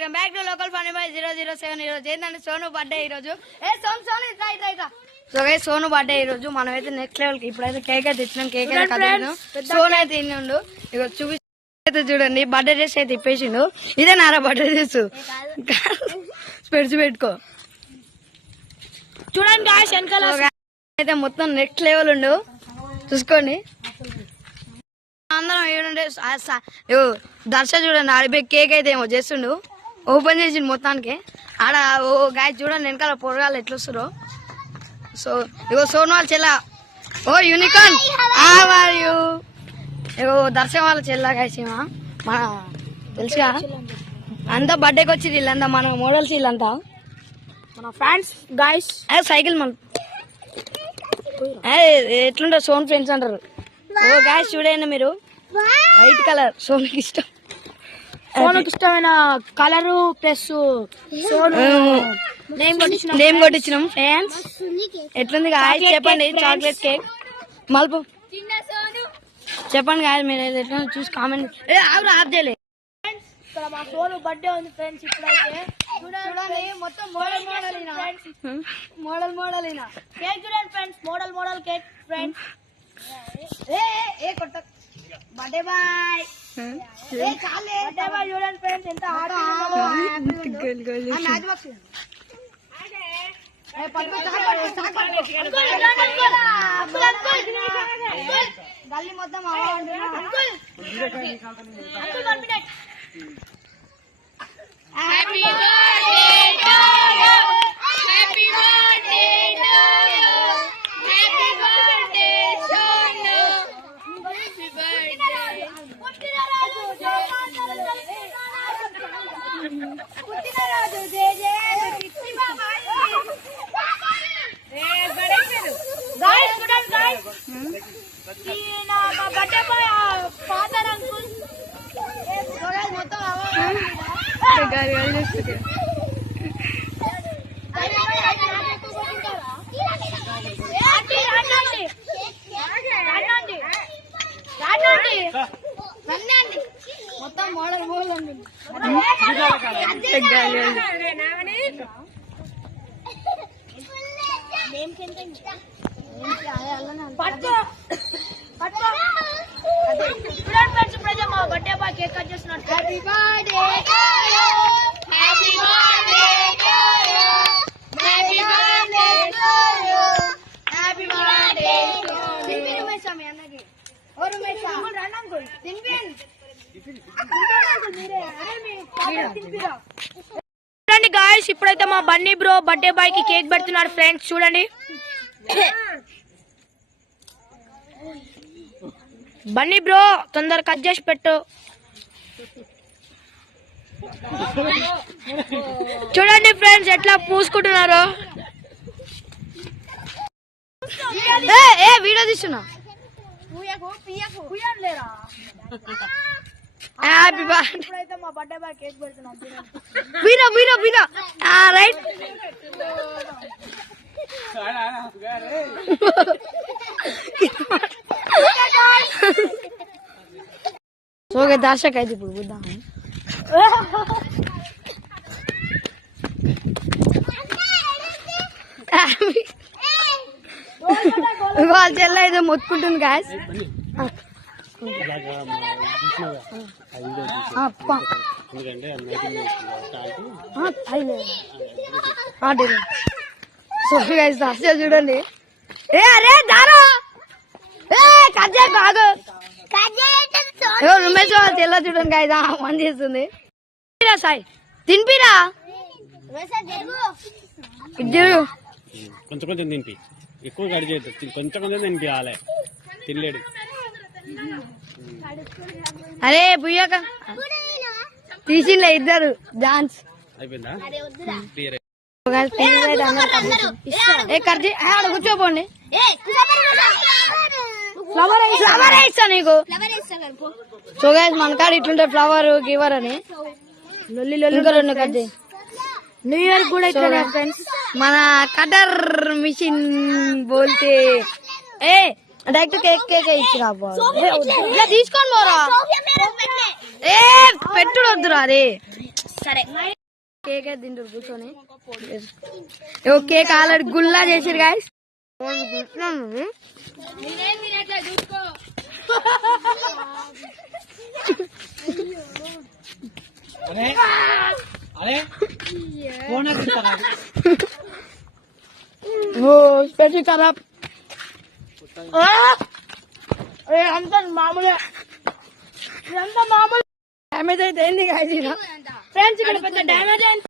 Welcome back to local funny boy 007. ఈరోజు ఏంటంటే Sonu birthday ఈరోజు. సోను ఇట్లా సో గైస్ సోను బర్త్డే ఈరోజు. మనం అయితే నెక్స్ట్ లెవెల్ కి ఇప్పుడైతే కేక్ అయితే ఇచ్చినాం. కేక్ అయితే కట్టినాం. సోను అయితే తిన్నాడు. ఇక చూపిస్తే చూడండి బర్త్డే డ్రెస్ అయితే ఇప్పేసిండు. ఇదే నారా బర్త్డే డ్రెస్. స్పెడ్స్ పెట్టుకో చూడండి గాయ్స్ వెనకాల అయితే మొత్తం నెక్స్ట్ లెవెల్ ఉండు చూసుకోండి. అందరం ఏడుండే దర్శ చూడండి ఆడిపోయి కేక్ అయితే ఏమో చేస్తుండు. ఓపెన్ చేసిండు మొత్తానికి ఆడ. ఓ గాయ చూడండి వెనకాల పొరగాలు ఎట్లా వస్తారు. సో ఇగో సోను వాళ్ళ చెల్ల. ఓ యూనికార్న్ యూ. ఇగో దర్శనం వాళ్ళ చెల్ల గాయసీమ మన తెలుసుగా. అంతా బర్త్డేకి వచ్చి వీళ్ళంతా మన మోడల్స్ వీళ్ళంతా మన ఫ్యాన్స్ గాయస్. సైకిల్ మన ఎట్లుంటారు సోన్ ఫ్రెండ్స్ అంటారు. ఓ గాయస్ చూడండి మీరు వైట్ కలర్ సోనుకి ఇష్టం. సోనుకి ఇష్టమైన కలరు ప్లస్ నేమ్ కొట్టించినాం ఫ్యాన్స్. ఎట్లుంది గాయస్ చెప్పండి. చాక్లెట్ కేక్ మలుపు చెప్పండి గాయస్ మీరు ఎట్లా చూసి కామెంట్ ఆఫ్ చేయలేదు. ఇక్కడ మా సోను బర్త్డే ఉంది ఫ్రెండ్స్. ఇప్పుడైతే చూడండి మొత్తం మోడల్ కేక్ చూడండి ఫ్రెండ్స్. Model cake friends. ఏ కొట్ట బర్త్డే బాయ్ బర్త్డే బాయ్ చూడండి ఫ్రెండ్స్ ఎంత గల్లీ మొత్తం హ్యాపీ మొత్తం మోడల్ మా బర్త్డే బాయ్ కేక్ కట్ చేస్తున్నాడు. హ్యాపీ బర్త్డే చూడండి గాయస్. ఇప్పుడైతే మా బన్నీ బ్రో బర్త్డే బాయ్ కి కేక్ పెడుతున్నారు ఫ్రెండ్స్. చూడండి బన్నీ బ్రో తొందర కట్ చేసి పెట్టు. చూడండి ఫ్రెండ్స్ ఎట్లా పూసుకుంటున్నారు. వీడియో తీస్తున్నా. హ్యాపీ బర్త్డే మా బర్త్డే బాయ్ కేక్ పెడుతున్నాం. వీరా రైట్. సోగే దర్శక్ అయితే ఇప్పుడు చూద్దాం. వాళ్ళ చెల్ల ఏదో మొత్తుకుంటుంది గాయస్. సో గాయస్ దర్శ చూడండి. అరే దారా కాదు రమేష్ వాళ్ళ చెల్ల చూడండి గాయస్ మంది చేస్తుంది. సాయి తినిపిరా కొంచెం కొంచెం తినిపి. ఎక్కువ కడి చేయద్దు. కొంచెం కొంచెం తినిపించాలి. తినలేడు. అరే బుయ్యాక తీసిండే ఇద్దరు డాన్స్ అయిపోయిందా. కూర్చోపోండి. ఫ్లవర్ ఇస్తా నీకు. సో గైస్ మన కాడ ఇట్లుంటే ఫ్లవర్ గివర్ అని ఇంకా 2 కట్ చేయి. న్యూ ఇయర్ కూడా ఇట్లా ఫ్రెండ్స్. మన కటర్ మిషన్ బోల్తే డైరెక్ట్ కేక్ ఇచ్చిరా తీసుకోండి పోరా. పెట్టుడు వద్దురా. అరే సరే కేక్ అయితే తింటారు కూర్చొని ఇగో కేక్ ఆల్రెడీ గుల్లా చేసిరు గాయస్ ఓ స్పెషల్ ఖరాబ్ అంతా మామూలే ఇదంతా మామూలు డ్యామేజ్ అయితే ఏంది గాయస్ ఫ్రెండ్స్ ఇక్కడ పెద్ద డ్యామేజ్ అయింది